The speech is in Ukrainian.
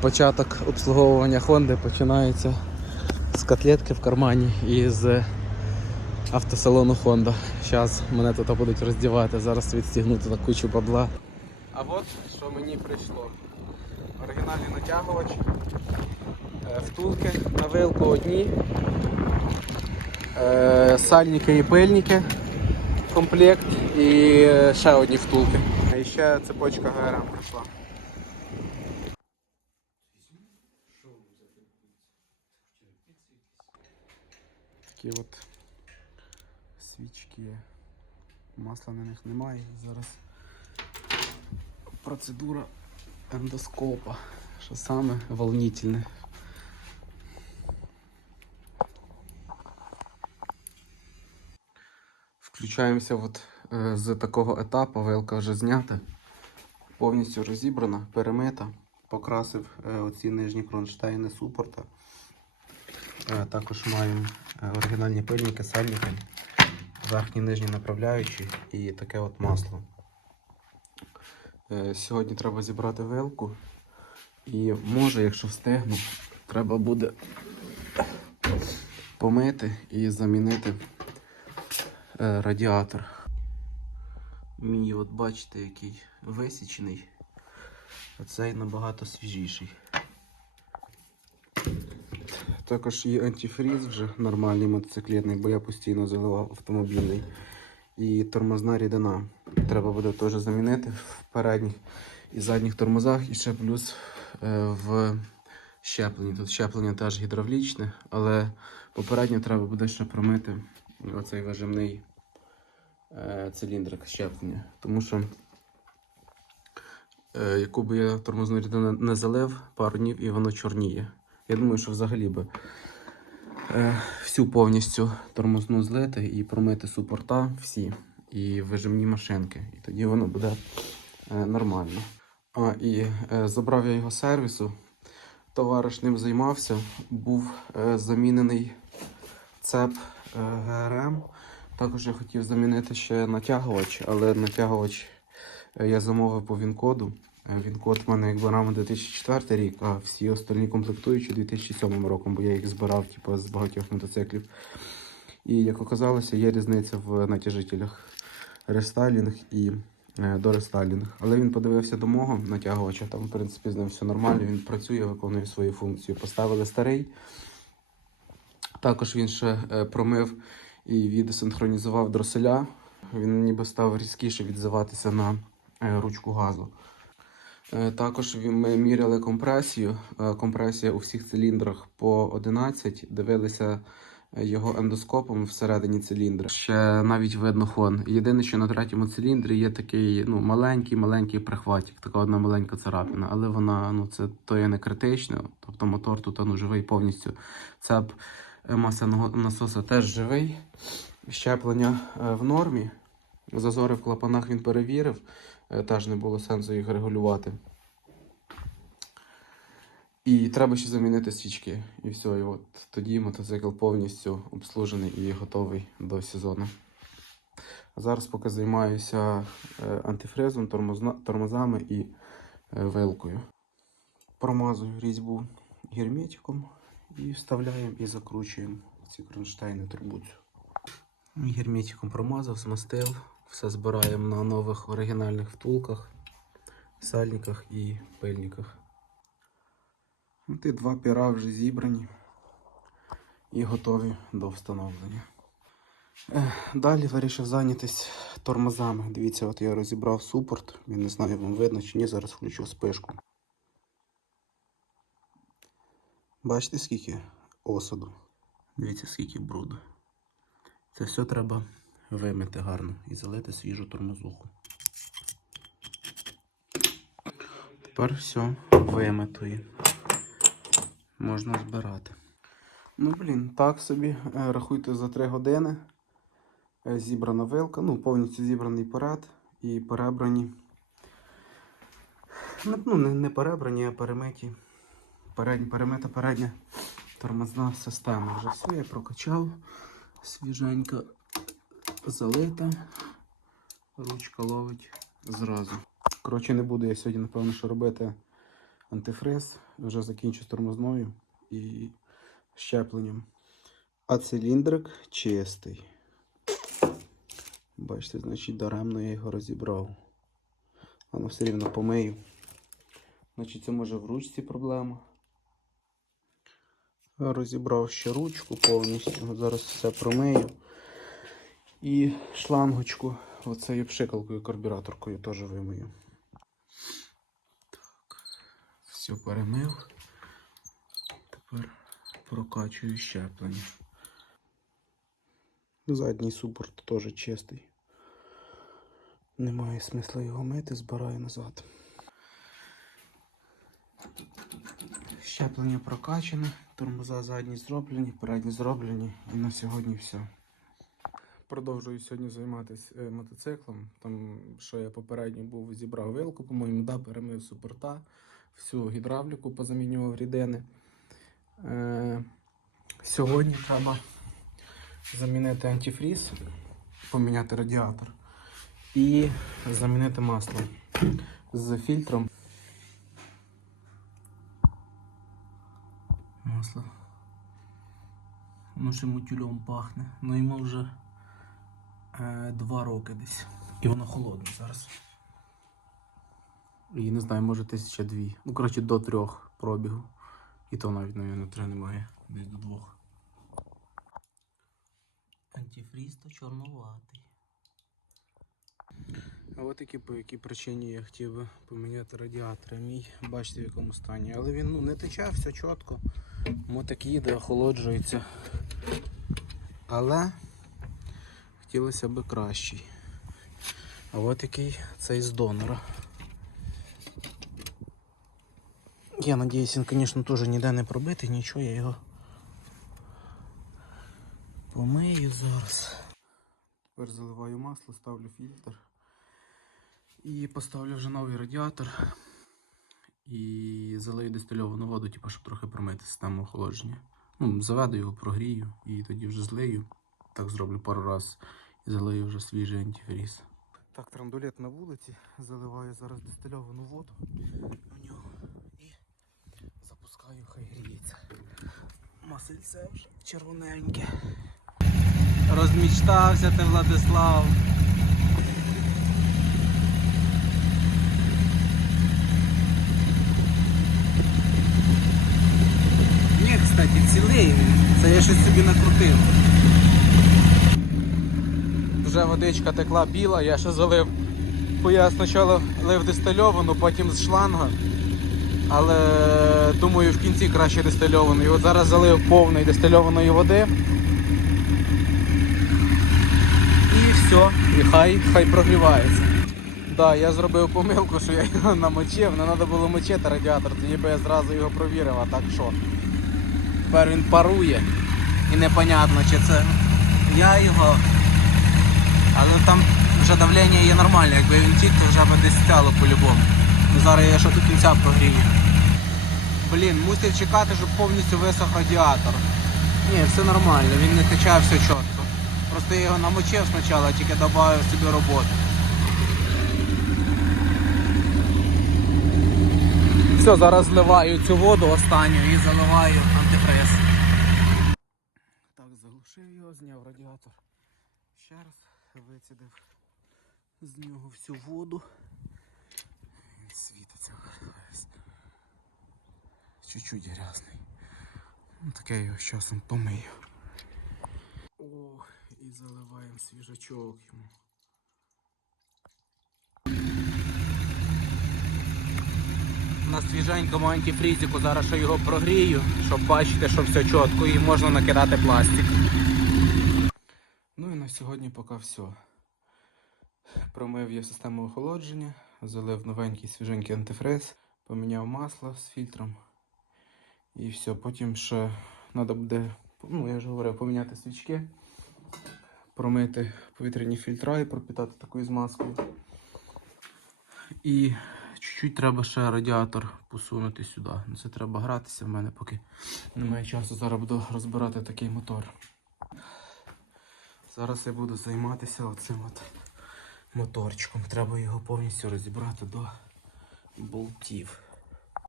початок обслуговування Honda починається з котлетки в кармані і з автосалону Honda. Зараз мене тут будуть роздівати, зараз відстігнути на кучу бабла. А от що мені прийшло. Оригінальний натягувач, е, втулки на вилку одні, е, сальники і пильники, комплект і е, ще одні втулки. І ще цепочка ГРМ прийшла. Такі от свічки. Масла на них немає. Зараз процедура ендоскопа. Що саме волнительне. Включаємося от, е, з такого етапу. Вилка вже знята, повністю розібрана, перемита. Покрасив е, оці нижні кронштейни супорта. Е, Також маємо оригінальні пильники, сальники, верхні нижні направляючі і таке от масло. Е, Сьогодні треба зібрати вилку. І може, якщо встигну, треба буде помити і замінити е, радіатор. Мій, от бачите, який висічений, а цей набагато свіжіший. Також є антифріз вже нормальний мотоциклетний, бо я постійно заливав автомобільний. І тормозна рідина. Треба буде теж замінити в передніх і задніх тормозах, і ще плюс е, в щепленні. Тут щеплення теж гідравлічне, але попередньо треба буде ще промити оцей вижимний е, циліндрик щеплення. Тому що е, яку би я тормозну рідину не залив пару днів і воно чорніє. Я думаю, що взагалі би е, всю повністю тормозну злити і промити супорта всі і вижимні машинки. І тоді воно буде е, нормально. А, і е, забрав я його сервісу. Товариш ним займався. Був замінений цеп ГРМ. Також я хотів замінити ще натягувач, але натягувач я замовив по він-коду. Е, Він-код в мене якби рама 2004 рік, а всі остальні комплектуючі 2007 роком, бо я їх збирав типу, з багатьох мотоциклів. І як оказалося, є різниця в натяжителях рестайлінг і е, дорестайлінг. Але він подивився до мого натягувача, там, в принципі, з ним все нормально, він працює, виконує свою функцію. Поставили старий. Також він ще е, промив і відсинхронізував дроселя. Він ніби став різкіше відзиватися на е, ручку газу. Е, Також ми міряли компресію. Е, Компресія у всіх циліндрах по 11. Дивилися е, його ендоскопом всередині циліндра. Ще навіть видно хон. Єдине, що на третьому циліндрі є такий ну, маленький, маленький прихватик, така одна маленька царапина, але вона ну, це то є не критично. Тобто мотор тут ну, живий повністю. Цеп масляного насоса теж живий. Щеплення в нормі. Зазори в клапанах він перевірив. Е, Теж не було сенсу їх регулювати. І треба ще замінити свічки. І все, і от тоді мотоцикл повністю обслужений і готовий до сезону. Зараз поки займаюся е, антифризом, тормозами і е, вилкою. Промазую різьбу герметиком і вставляємо і закручуємо ці кронштейни трубуцю. Герметиком промазав, змастив. Все збираємо на нових оригінальних втулках, сальниках і пильниках. От і два піра вже зібрані і готові до встановлення. Далі вирішив зайнятися тормозами. Дивіться, от я розібрав супорт. Я не знаю, вам видно чи ні, зараз включу спишку. Бачите, скільки осаду? Дивіться, скільки бруду. Це все треба вимити гарно і залити свіжу тормозуху. Тепер все вимитої. Можна збирати. Ну, блін, так собі. Е, Рахуйте за 3 години. Е, Зібрана вилка, ну, повністю зібраний перед і перебрані. Ну, не, перебрані, а перемиті. Передня, перемита передня тормозна система. Вже все, я прокачав. Свіженька залита. Ручка ловить зразу. Коротше, не буду я сьогодні, напевно, що робити антифриз, вже закінчу з тормозною і щепленням. А циліндрик чистий. Бачите, значить даремно я його розібрав. Але все рівно помию. Значить, це може в ручці проблема. Розібрав ще ручку повністю. Зараз все промию. І шлангочку, оцею пшикалкою, карбюраторкою теж вимию. Так, все перемив. Тепер прокачую щеплення. Задній супорт теж чистий. Немає смисла його мити, збираю назад. Щеплення прокачане, тормоза задні зроблені, передні зроблені і на сьогодні все. Продовжую сьогодні займатися е, мотоциклом. Там, що я попередньо був, зібрав вилку, по-моєму, да, перемив супорта, всю гідравліку позамінював рідини. Е, сьогодні треба замінити антифріз, поміняти радіатор і замінити масло з фільтром. Масло. Воно ще мутюльом пахне. Ну йому вже два роки десь. І воно холодне зараз. І не знаю, може тисяча дві. Ну, коротше, до трьох пробігу. І то навіть, навіть, три немає. Десь до двох. Антифріз то чорноватий. А от які по якій причині я хотів би поміняти радіатор. Мій бачите в якому стані. Але він ну, не тече, все чітко. Мотик їде, охолоджується. Але хотілося б кращий. А от який цей з донора. Я надіюсь, він, звісно, теж ніде не пробитий, нічого, я його помию зараз. Тепер заливаю масло, ставлю фільтр. І поставлю вже новий радіатор. І залию дистильовану воду, типу, щоб трохи промити систему охолодження. Ну, заведу його, прогрію і тоді вже злию. Так зроблю пару раз і залию вже свіжий антифріз. Так, трандулет на вулиці. Заливаю зараз дистильовану воду в нього і запускаю, хай гріється. Масельце вже червоненьке. Розмічтався ти, Владислав. Ні, кстати, цілий. Це я щось собі накрутив. Вже водичка текла біла, я ще залив. Бо я спочатку лив дистильовану, потім з шланга. Але думаю, в кінці краще дистильовану. І от зараз залив повний дистильованої води. І все, і хай, хай прогрівається. Да, я зробив помилку, що я його намочив, не треба було мочити радіатор, тоді би я зразу його провірив, а так що. Тепер він парує і непонятно, чи це я його. Але там вже давлення є нормальне, якби він тік, то вже би десь стяло по-любому. Ну, Зараз я ще до кінця прогрію. Блін, мусив чекати, щоб повністю висох радіатор. Ні, все нормально, він не тече, все чітко. Просто я його намочив спочатку, а тільки додав собі роботу. Все, зараз зливаю цю воду останню і заливаю антифриз. Так, заглушив його, зняв радіатор. Ще раз вицідив з нього всю воду. Він світиться весь. Чуть-чуть грязний. Ну, таке його з часом помию. О, і заливаємо свіжачок йому. На свіженькому антифрізику зараз ще його прогрію, щоб бачити, що все чітко і можна накидати пластик. Ну і на сьогодні поки все. Промив я систему охолодження, залив новенький свіженький антифриз, поміняв масло з фільтром. І все, потім ще треба буде, ну я вже говорив, поміняти свічки, промити повітряні фільтра і пропітати такою змазкою. І чуть-чуть треба ще радіатор посунути сюди. Це треба гратися в мене, поки немає часу. Зараз буду розбирати такий мотор. Зараз я буду займатися оцим от моторчиком. Треба його повністю розібрати до болтів.